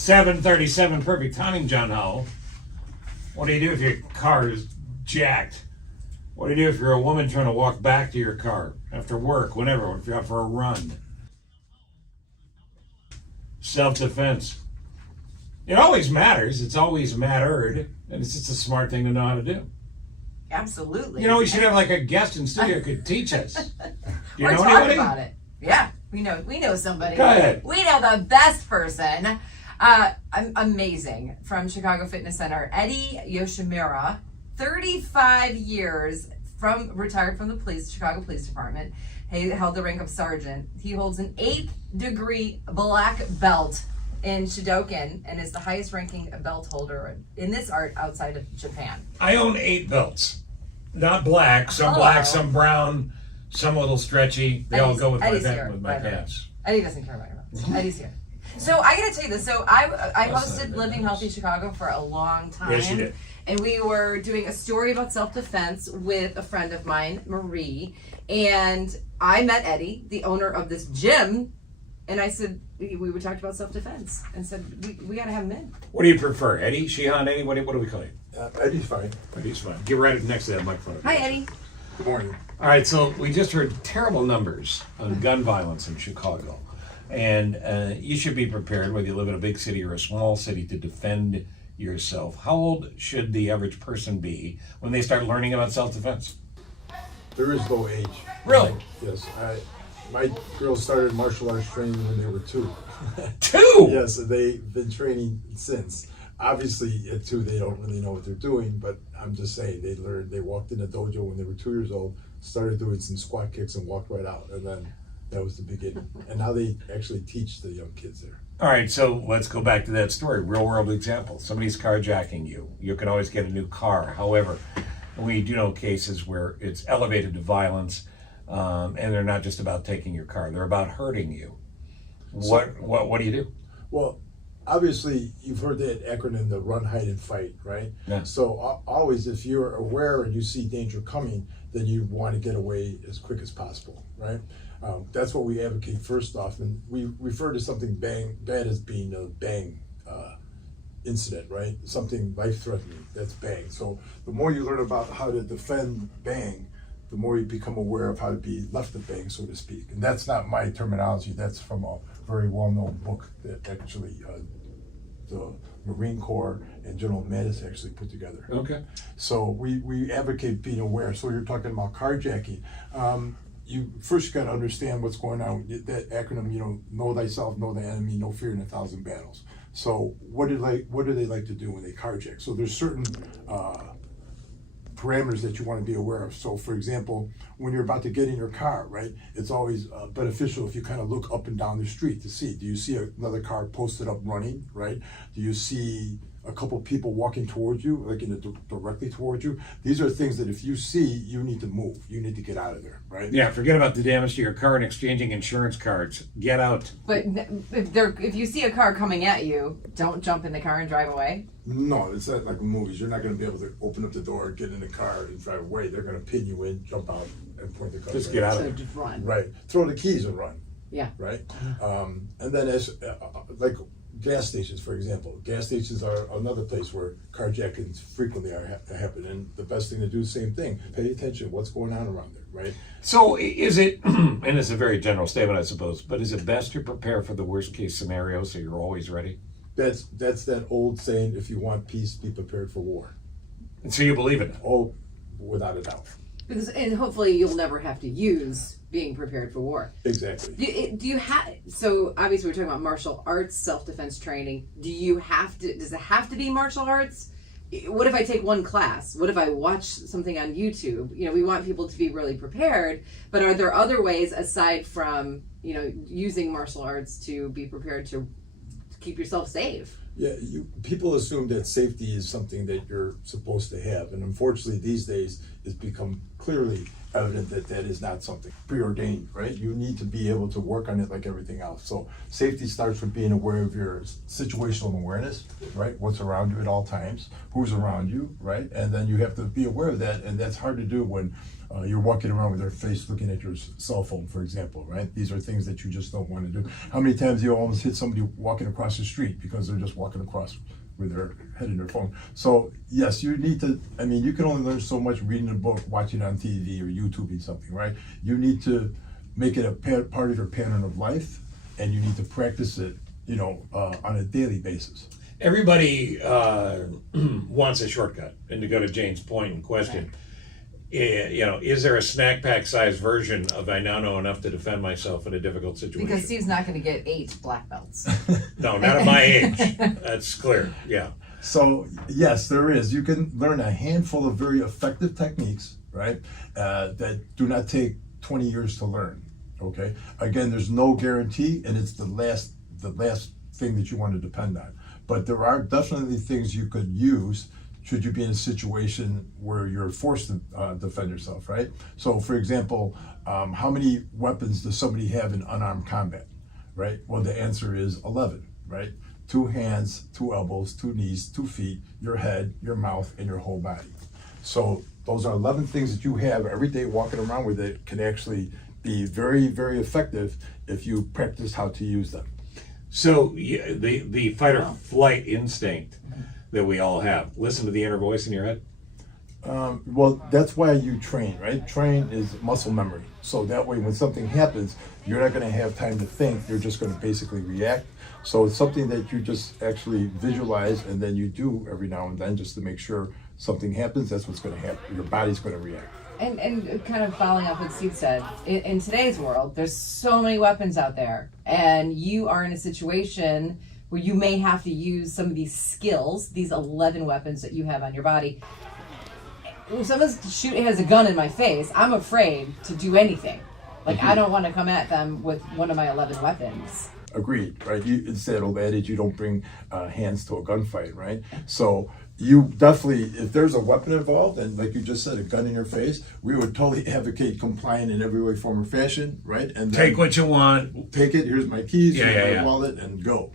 7:37, perfect timing, John Howell. What do you do if your car is jacked? What do you do if you're a woman trying to walk back to your car after work, whenever, if you're out for a run? Self-defense. It always matters. It's always mattered. And it's just a smart thing to know how to do. Absolutely. You know, we should have like a guest in studio who could teach us. Do you We're know talking anybody? about it. Yeah, we know somebody. Go ahead. We know the best person. Amazing. From Chicago Fitness Center, Eddie Yoshimura, 35 years retired from the Chicago Police Department. He held the rank of sergeant. He holds an 8th degree black belt in Shodokan and is the highest ranking belt holder in this art outside of Japan. I own 8 belts. Not black, some black, some brown, some a little stretchy. They all go with Eddie's my, here, with my pants. Eddie doesn't care about your belts. Eddie's here. So I gotta tell you this. So I hosted Living Healthy Chicago for a long time. Yes, you did. And we were doing a story about self-defense with a friend of mine, Marie. And I met Eddie, the owner of this gym. And I said, we were talking about self-defense and said, we got to have him in. What do you prefer, Eddie, Shihan, Eddie? What do we call you? Eddie's fine. Eddie's fine. Get right next to that microphone. Hi, Eddie. Good morning. All right, so we just heard terrible numbers on gun violence in Chicago. And you should be prepared, whether you live in a big city or a small city, to defend yourself. How old should the average person be when they start learning about self-defense? There is no age. Really? Yes. My girls started martial arts training when they were 2. 2? Yes, and they've been training since. Obviously, at 2, they don't really know what they're doing, but I'm just saying, they walked in a dojo when they were 2 years old, started doing some squat kicks and walked right out, and then that was the beginning. And now they actually teach the young kids there. All right, so let's go back to that story. Real world example. Somebody's carjacking you. You can always get a new car. However, we do know cases where it's elevated to violence, and they're not just about taking your car. They're about hurting you. What do you do? Well, obviously, you've heard that acronym, the run, hide, and fight, right? Yeah. So always, if you're aware and you see danger coming, then you want to get away as quick as possible, right? That's what we advocate first off, and we refer to something bad as being a bang incident, right? Something life-threatening, that's bang. So the more you learn about how to defend bang, the more you become aware of how to be left of bang, so to speak. And that's not my terminology, that's from a very well-known book that actually the Marine Corps and General Mattis actually put together. Okay. So we advocate being aware. So you're talking about carjacking. You first got to understand what's going on. That acronym, know thyself, know the enemy, no fear in 1,000 battles. So what do they like to do when they carjack? So there's certain parameters that you want to be aware of. So for example, when you're about to get in your car, right, it's always beneficial if you kind of look up and down the street to see, do you see another car posted up running, right? Do you see a couple people walking towards you, like directly towards you? These are things that if you see, you need to move. You need to get out of there, right? Yeah, forget about the damage to your car and exchanging insurance cards. Get out. But if you see a car coming at you, don't jump in the car and drive away. No, it's not like movies. You're not going to be able to open up the door, get in the car, and drive away. They're going to pin you in, jump out, and point the car. Just right get out So of it. just run. Right. Throw the keys and run. Yeah. Right. And then as like gas stations, for example. Gas stations are another place where carjackings frequently happen. And the best thing to do, same thing. Pay attention. What's going on around there, right? So is it, and it's a very general statement, I suppose, but is it best to prepare for the worst case scenario so you're always ready? That's that old saying, if you want peace, be prepared for war. And so you believe in it? Oh, without a doubt. And hopefully you'll never have to use being prepared for war. Exactly. Do you have, so obviously we're talking about martial arts, self-defense training. Does it have to be martial arts? What if I take one class? What if I watch something on YouTube? We want people to be really prepared, but are there other ways aside from, using martial arts to be prepared to keep yourself safe? Yeah, people assume that safety is something that you're supposed to have, and unfortunately these days it's become clearly evident that that is not something preordained, right? You need to be able to work on it like everything else. So safety starts with being aware of your situational awareness, right? What's around you at all times, who's around you, right? And then you have to be aware of that, and that's hard to do when you're walking around with your face looking at your cell phone, for example, right? These are things that you just don't want to do. How many times do you almost hit somebody walking across the street because they're just walking across with their head in their phone? So yes, you need to, I mean, you can only learn so much reading a book, watching on TV, or YouTubing something, right? You need to make it a part of your pattern of life, and you need to practice it, on a daily basis. Everybody wants a shortcut, and to go to Jane's point and question, is there a snack pack size version of I now know enough to defend myself in a difficult situation? Because Steve's not going to get 8 black belts. No, not at my age. That's clear. Yeah. So yes, there is. You can learn a handful of very effective techniques, right? That do not take 20 years to learn. Okay. Again, there's no guarantee, and it's the last thing that you want to depend on. But there are definitely things you could use should you be in a situation where you're forced to defend yourself, right? So, for example, how many weapons does somebody have in unarmed combat, right? Well, the answer is 11, right? 2 hands, 2 elbows, 2 knees, 2 feet, your head, your mouth, and your whole body. So those are 11 things that you have every day walking around with that can actually be very, very effective if you practice how to use them. So the fight or flight instinct that we all have. Listen to the inner voice in your head. Well, that's why you train, right? Train is muscle memory. So that way, when something happens, you're not going to have time to think. You're just going to basically react. So it's something that you just actually visualize, and then you do every now and then just to make sure something happens. That's what's going to happen. Your body's going to react. And kind of following up what Steve said, in today's world, there's so many weapons out there, and you are in a situation where you may have to use some of these skills, these 11 weapons that you have on your body. If someone's has a gun in my face, I'm afraid to do anything. Like, I don't want to come at them with one of my 11 weapons. Agreed, right? It's that old adage, you don't bring hands to a gunfight, right? So you definitely, if there's a weapon involved, and like you just said, a gun in your face, we would totally advocate complying in every way, form, or fashion, right? And Take what you want. Take it, here's my keys, here's my yeah. wallet, and go.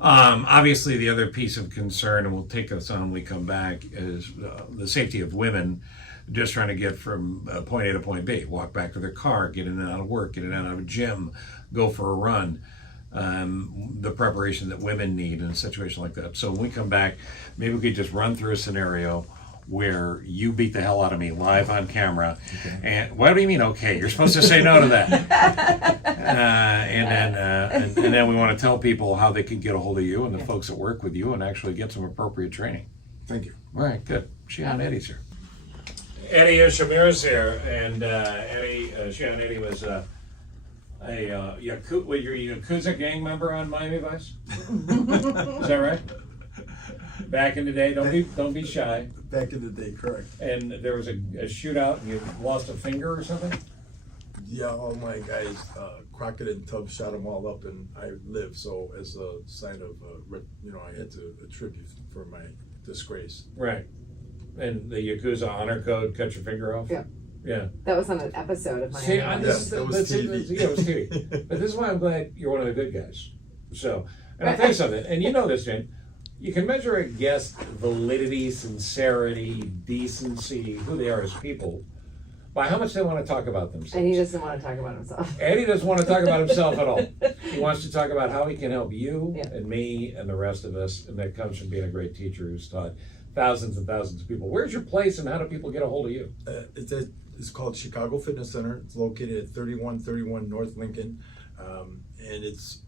Obviously, the other piece of concern, and we'll take us on when we come back, is the safety of women just trying to get from point A to point B, walk back to their car, get in and out of work, get in and out of a gym, go for a run. The preparation that women need in a situation like that. So when we come back, maybe we could just run through a scenario where you beat the hell out of me live on camera. Okay. And what do you mean, okay? You're supposed to say no to that. And then we want to tell people how they can get a hold of you and the folks that work with you and actually get some appropriate training. Thank you. All right, good. Shihan Eddie's here. Eddie Yoshimura's here, and Shihan Eddie was were you a Yakuza gang member on Miami Vice? Is that right? Back in the day, don't be shy. Back in the day, correct. And there was a shootout, and you lost a finger or something? Yeah, all my guys, Crockett and Tubbs shot them all up, and I lived. So as a sign of, I had to attribute for my disgrace. Right. And the Yakuza honor code, cut your finger off? Yeah. Yeah. That was on an episode of See, Miami. that was TV. Yeah, it was TV. But this is why I'm glad you're one of the good guys. So, and I'll tell you something, and you know this, Jane. You can measure a guest's validity, sincerity, decency, who they are as people, by how much they want to talk about themselves. And he doesn't want to talk about himself. Eddie doesn't want to talk about himself at all. He wants to talk about how he can help you Yeah. and me and the rest of us, and that comes from being a great teacher who's taught thousands and thousands of people. Where's your place, and how do people get a hold of you? It's called Chicago Fitness Center. It's located at 3131 North Lincoln. And it's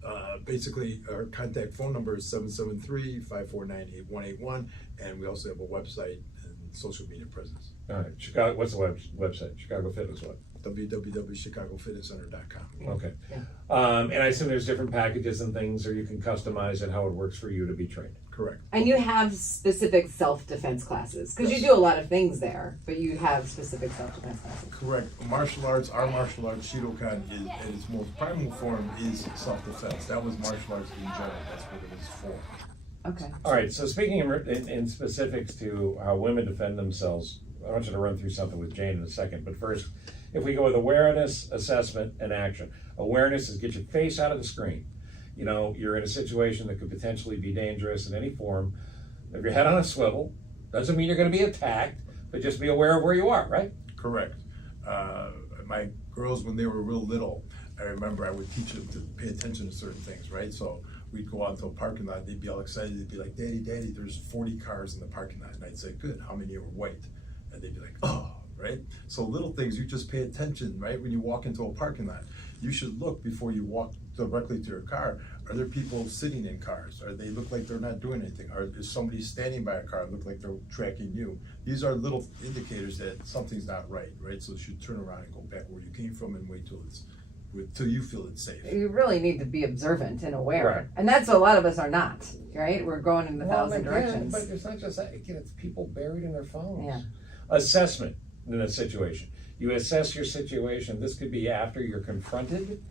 basically our contact phone number is 773-549-8181. And we also have a website and social media presence. All right, Chicago. What's the website? Chicago Fitness what? www.chicagofitnesscenter.com. Okay. Yeah. And I assume there's different packages and things, or you can customize it how it works for you to be trained. Correct. And you have specific self-defense classes, because you do a lot of things there, but you have specific self-defense classes. Correct. Martial arts, Shidokan is, in its most primal form, is self-defense. That was martial arts in general. That's what it was for. Okay. All right. So speaking in specifics to how women defend themselves, I want you to run through something with Jane in a second, but first, if we go with awareness, assessment, and action. Awareness is get your face out of the screen. You know, you're in a situation that could potentially be dangerous in any form. If your head on a swivel, doesn't mean you're going to be attacked, but just be aware of where you are, right? Correct. My girls, when they were real little, I remember I would teach them to pay attention to certain things, right? So we'd go out to a parking lot, they'd be all excited, they'd be like, Daddy, there's 40 cars in the parking lot. And I'd say, good, how many are white? And they'd be like, oh, right? So little things, you just pay attention, right? When you walk into a parking lot, you should look before you walk directly to your car. Are there people sitting in cars? Or they look like they're not doing anything? Or is somebody standing by a car and look like they're tracking you? These are little indicators that something's not right, right? So you should turn around and go back where you came from and wait till you feel it's safe. You really need to be observant and aware. Right. And that's what a lot of us are not, right? We're going in a thousand again, directions. But it's not just that. Again, it's people buried in their phones. Yeah. Assessment in a situation. You assess your situation. This could be after you're confronted.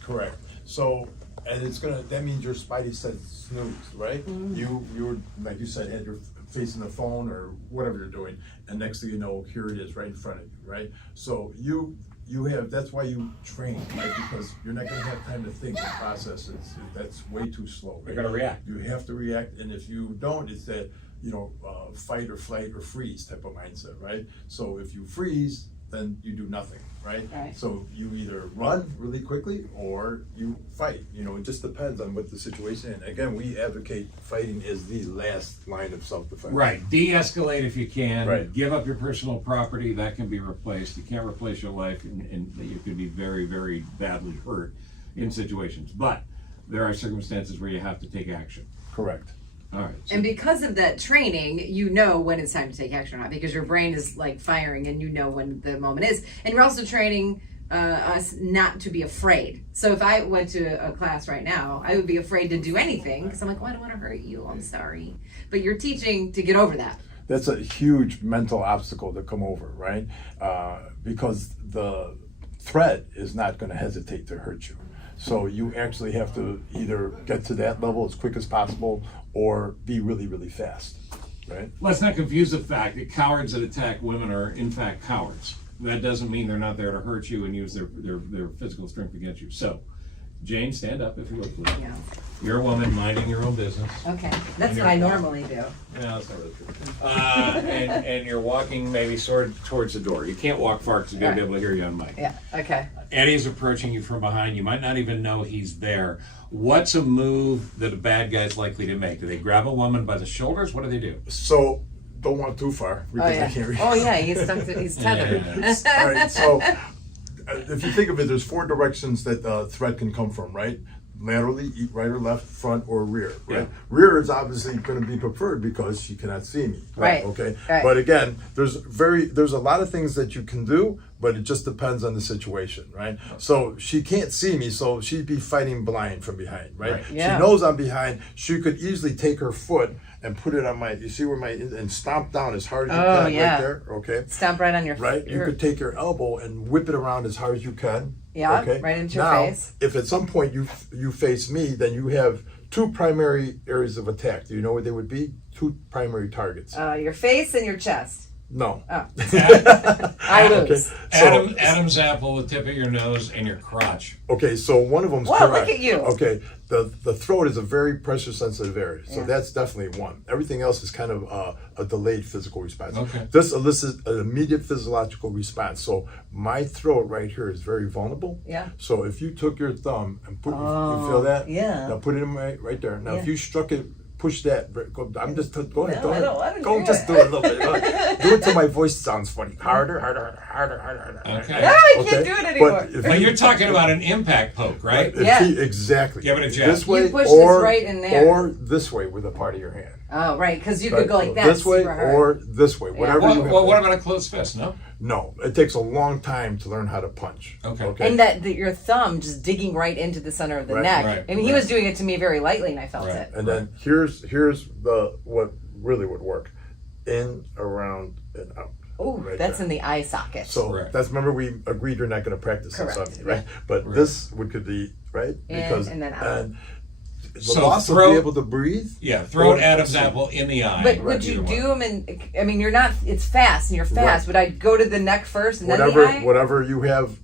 Correct. So, and that means your spidey said snooze, right? Mm-hmm. You were, like you said, had your face in the phone or whatever you're doing, and next thing you know, here it is right in front of you, right? So that's why you train, right? Because you're not gonna have time to think and process it. That's way too slow. Right? You're gonna react. You have to react, and if you don't, it's that, fight or flight or freeze type of mindset, right? So if you freeze, then you do nothing, right? Right. So you either run really quickly or you fight. It just depends on what the situation is. Again, we advocate fighting as the last line of self-defense. Right. De-escalate if you can. Right. Give up your personal property. That can be replaced. You can't replace your life, and you could be very, very badly hurt in situations. But there are circumstances where you have to take action. Correct. All right. So And because of that training, you know when it's time to take action or not, because your brain is like firing and you know when the moment is. And you're also training us not to be afraid. So if I went to a class right now, I would be afraid to do anything because I'm like, oh, I don't want to hurt you. I'm sorry. But you're teaching to get over that. That's a huge mental obstacle to come over, right? Because the threat is not going to hesitate to hurt you. So you actually have to either get to that level as quick as possible or be really, really fast, right? let's not confuse the fact that cowards that attack women are in fact cowards. That doesn't mean they're not there to hurt you and use their physical strength against you. So, Jane, stand up if you would, please. Yeah. You're a woman minding your own business. Okay. That's what I normally do. Yeah, that's not really true. And you're walking maybe sort of towards the door. You can't walk far because you're going to be able to hear you on mic. Yeah. Okay. Eddie's approaching you from behind. You might not even know he's there. What's a move that a bad guy's likely to make? Do they grab a woman by the shoulders? What do they do? So don't walk too far Oh because yeah. I can't read. Oh yeah. He's tethered. Yeah. All right, so if you think of it, there's 4 directions that the threat can come from, right? Laterally, right or left, front or rear, right? Yeah. Rear is obviously going to be preferred because she cannot see me, Right. Okay, Right. but again, there's a lot of things that you can do, but it just depends on the situation, right? So she can't see me, so she'd be fighting blind from behind, right? Right. Yeah. She knows I'm behind. She could easily take her foot and put it on you see where and stomp down as hard as you Oh, can yeah. right there, okay? Stomp right on your Right? You could take your elbow and whip it around as hard as you can. Yeah, Okay? right into your now, face. If at some point you face me, then you have 2 primary areas of attack. Do you know what they would be? 2 primary targets. your face and your chest. No. Oh. I lose. So, Adam's apple, the tip of your nose, and your crotch. okay, so one of them's Whoa, correct. look at you. Okay, the throat is a very pressure sensitive area, so Yeah. that's definitely one. Everything else is kind of a delayed physical response. Okay. This elicits an immediate physiological response. So my throat right here is very vulnerable. Yeah. So if you took your thumb and put, you Oh, feel that? yeah. Now put it in right there. Now if Yeah. you struck it, push that. I'm just go ahead. No, Go I ahead. don't wanna Go do just it. do it a little bit. Do it till my voice sounds funny. Harder. Okay. No, I can't Okay? do it anymore. But if But you- you're talking about an impact poke, right? if Yeah. exactly. Give it a jab. This way, You push this or right in there. or this way with a part of your hand. Oh, right, because you Right? could go like that. This way super hard. or this way, whatever you have. Well, what about a closed fist? No. No, it takes a long time to learn how to punch. Okay. And that your thumb just digging right into the center of the Right, neck. right, I mean, he right. was doing it to me very lightly, and I felt Right. it. And then here's the what really would work: in, around, and out. Oh, Right that's there. in the eye socket. So Correct. that's, remember we agreed you're not going to practice this Correct, on me, right? yeah. But Right. this could be right In and then out. and the So loss of throw- being able to breathe. Yeah, throw an Or- Adam's apple in the eye. But Right, would you either do one. them in? I mean, you're not. It's fast, and you're fast. Right. Would I go to the neck first and then the Whatever, eye? whatever you have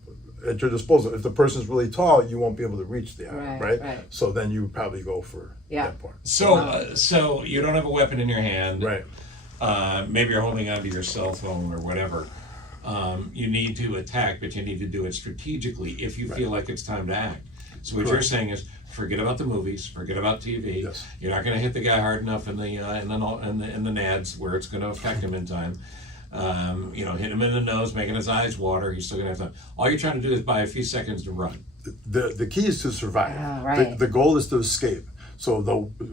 at your disposal. If the person's really tall, you won't be able to reach the eye, Right, right? right. So then you would probably go for Yeah. that part. So you don't have a weapon in your hand. Right. Maybe you're holding onto your cell phone or whatever. You need to attack, but you need to do it strategically if you feel like it's time to act. So what you're Correct. saying is, forget about the movies, forget about TV. Yes. You're not going to hit the guy hard enough in the nads where it's going to affect him in time. Hit him in the nose, making his eyes water. He's still going to have time. All you're trying to do is buy a few seconds to run. The key is to survive. Ah, right. The goal is to escape. So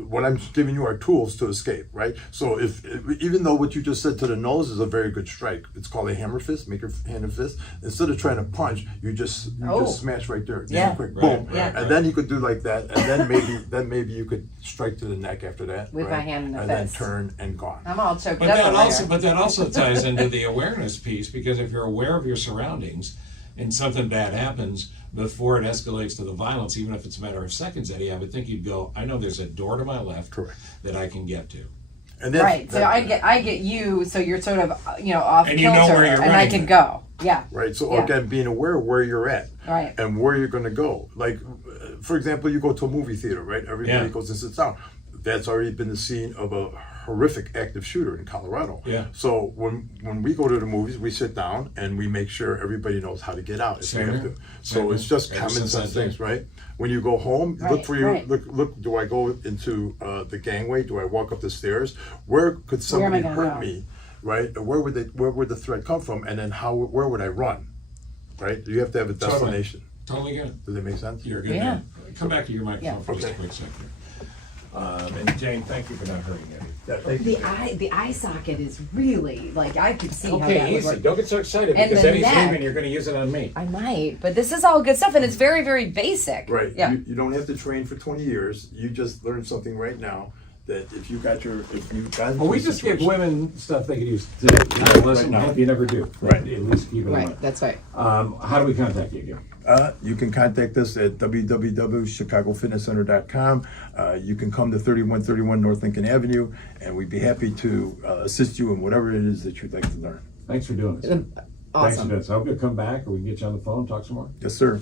what I'm giving you are tools to escape, right? So if even though what you just said to the nose is a very good strike, it's called a hammer fist. Make your hand a fist. Instead of trying to punch, you just smash right there. Yeah. Quick, Right, boom. Yeah. And then you could do like that, and then maybe you could strike to the neck after that. With right? my hand in the and fist. then turn and gone. I'm all choked But up that over also, here. but that also ties into the awareness piece, because if you're aware of your surroundings and something bad happens before it escalates to the violence, even if it's a matter of seconds, Eddie, I would think you'd go, I know there's a door to my left Correct. that I can get to. And that's, Right. So I get you. So you're sort of off And you know kilter, where you're and I running can with. go. Yeah. Right. So Yeah. again, being aware of where you're at, Right. and where you're going to go. Like, for example, you go to a movie theater, right? Everybody Yeah. goes and sits down. That's already been the scene of a horrific active shooter in Colorado. Yeah. So when we go to the movies, we sit down and we make sure everybody knows how to get out if Same we have here. to. Same So it's here. just Ever common since sense that day. things, right? When you go home, look Right, for your right. look. Do I go into the gangway? Do I walk up the stairs? Where could Where am I somebody gonna hurt go? me? Right? Where would the threat come from? And then where would I run? Right? You have to have a Totally. destination. Totally get it. Does that make sense? You're good. Yeah. Man. Come back to your microphone Yeah. for just a Okay. quick second. And Jane, thank you for not hurting Eddie. Yeah, thank you. The eye socket is really like I could see how that Okay, would easy. work. Don't get so excited And because the Eddie's neck. leaving. You're going to use it on me. I might, but this is all good stuff, and it's very, very basic. Right. Yeah. You don't have to train for 20 years. You just learned something right now that if you got Well, we just give women stuff they could use today. Listen, now. I hope you never do. Right. At least keep it in Right. mind. That's right. How do we contact you again? You can contact us at www.chicagofitnesscenter.com. You can come to 3131 North Lincoln Avenue, and we'd be happy to assist you in whatever it is that you'd like to learn. Thanks for doing this. Thanks for Awesome. doing this. I hope you'll come back or we can get you on the phone and talk some more. Yes, sir.